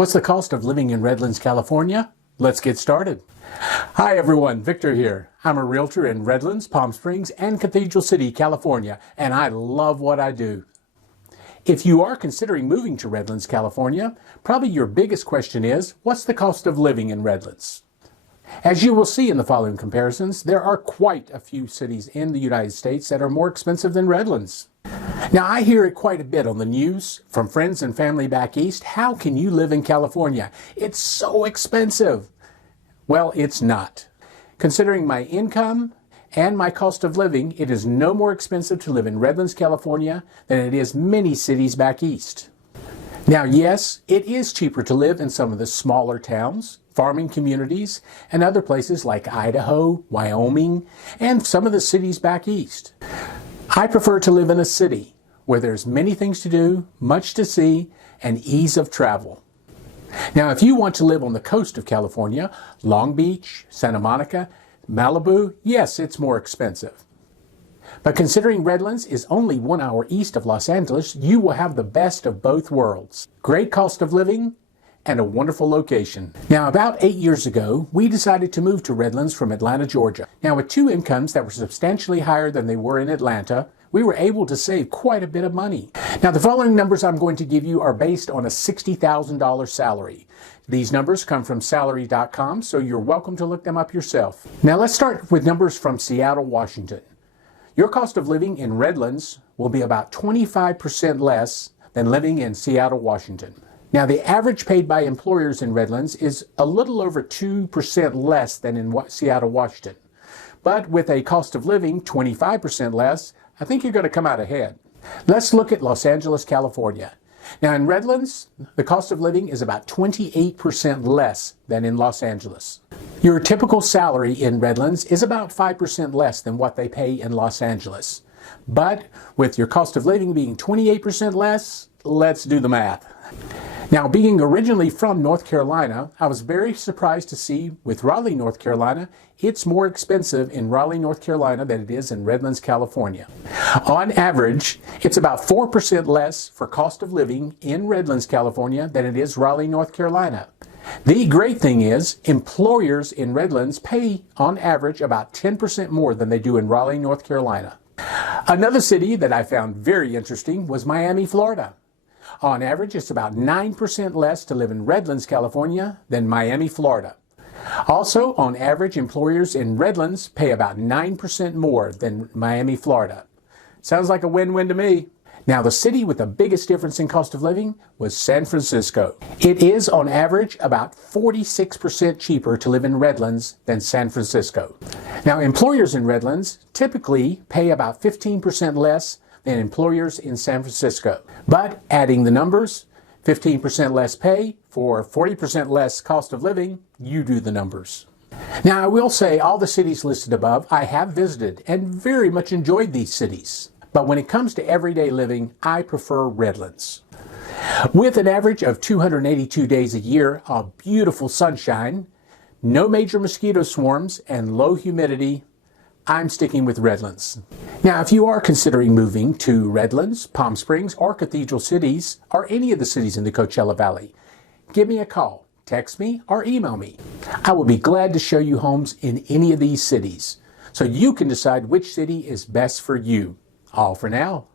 What's the cost of living in Redlands, California? Let's get started. Hi everyone, Victor here. I'm a realtor in Redlands, Palm Springs, and Cathedral City, California, and I love what I do. If you are considering moving to Redlands, California, probably your biggest question is, what's the cost of living in Redlands? As you will see in the following comparisons, there are quite a few cities in the United States that are more expensive than Redlands. Now, I hear it quite a bit on the news from friends and family back east. How can you live in California? It's so expensive. Well, it's not. Considering my income and my cost of living, it is no more expensive to live in Redlands, California than it is many cities back east. Now, yes, it is cheaper to live in some of the smaller towns, farming communities, and other places like Idaho, Wyoming, and some of the cities back east. I prefer to live in a city where there's many things to do, much to see, and ease of travel. Now, if you want to live on the coast of California, Long Beach, Santa Monica, Malibu, yes, it's more expensive. But considering Redlands is only 1 hour east of Los Angeles, you will have the best of both worlds. Great cost of living and a wonderful location. Now, about 8 years ago, we decided to move to Redlands from Atlanta, Georgia. Now, with two incomes that were substantially higher than they were in Atlanta, we were able to save quite a bit of money. Now, the following numbers I'm going to give you are based on a $60,000 salary. These numbers come from salary.com, so you're welcome to look them up yourself. Now, let's start with numbers from Seattle, Washington. Your cost of living in Redlands will be about 25% less than living in Seattle, Washington. Now, the average paid by employers in Redlands is a little over 2% less than in Seattle, Washington. But with a cost of living 25% less, I think you're going to come out ahead. Let's look at Los Angeles, California. Now, in Redlands, the cost of living is about 28% less than in Los Angeles. Your typical salary in Redlands is about 5% less than what they pay in Los Angeles. But with your cost of living being 28% less, let's do the math. Now, being originally from North Carolina, I was very surprised to see with Raleigh, North Carolina, it's more expensive in Raleigh, North Carolina than it is in Redlands, California. On average, it's about 4% less for cost of living in Redlands, California than it is Raleigh, North Carolina. The great thing is, employers in Redlands pay on average about 10% more than they do in Raleigh, North Carolina. Another city that I found very interesting was Miami, Florida. On average, it's about 9% less to live in Redlands, California than Miami, Florida. Also, on average, employers in Redlands pay about 9% more than Miami, Florida. Sounds like a win-win to me. Now, the city with the biggest difference in cost of living was San Francisco. It is, on average, about 46% cheaper to live in Redlands than San Francisco. Now, employers in Redlands typically pay about 15% less than employers in San Francisco. But adding the numbers, 15% less pay for 40% less cost of living, you do the numbers. Now, I will say all the cities listed above I have visited and very much enjoyed these cities. But when it comes to everyday living, I prefer Redlands. With an average of 282 days a year of beautiful sunshine, no major mosquito swarms, and low humidity, I'm sticking with Redlands. Now, if you are considering moving to Redlands, Palm Springs, or Cathedral Cities, or any of the cities in the Coachella Valley, give me a call, text me, or email me. I will be glad to show you homes in any of these cities, so you can decide which city is best for you. All for now.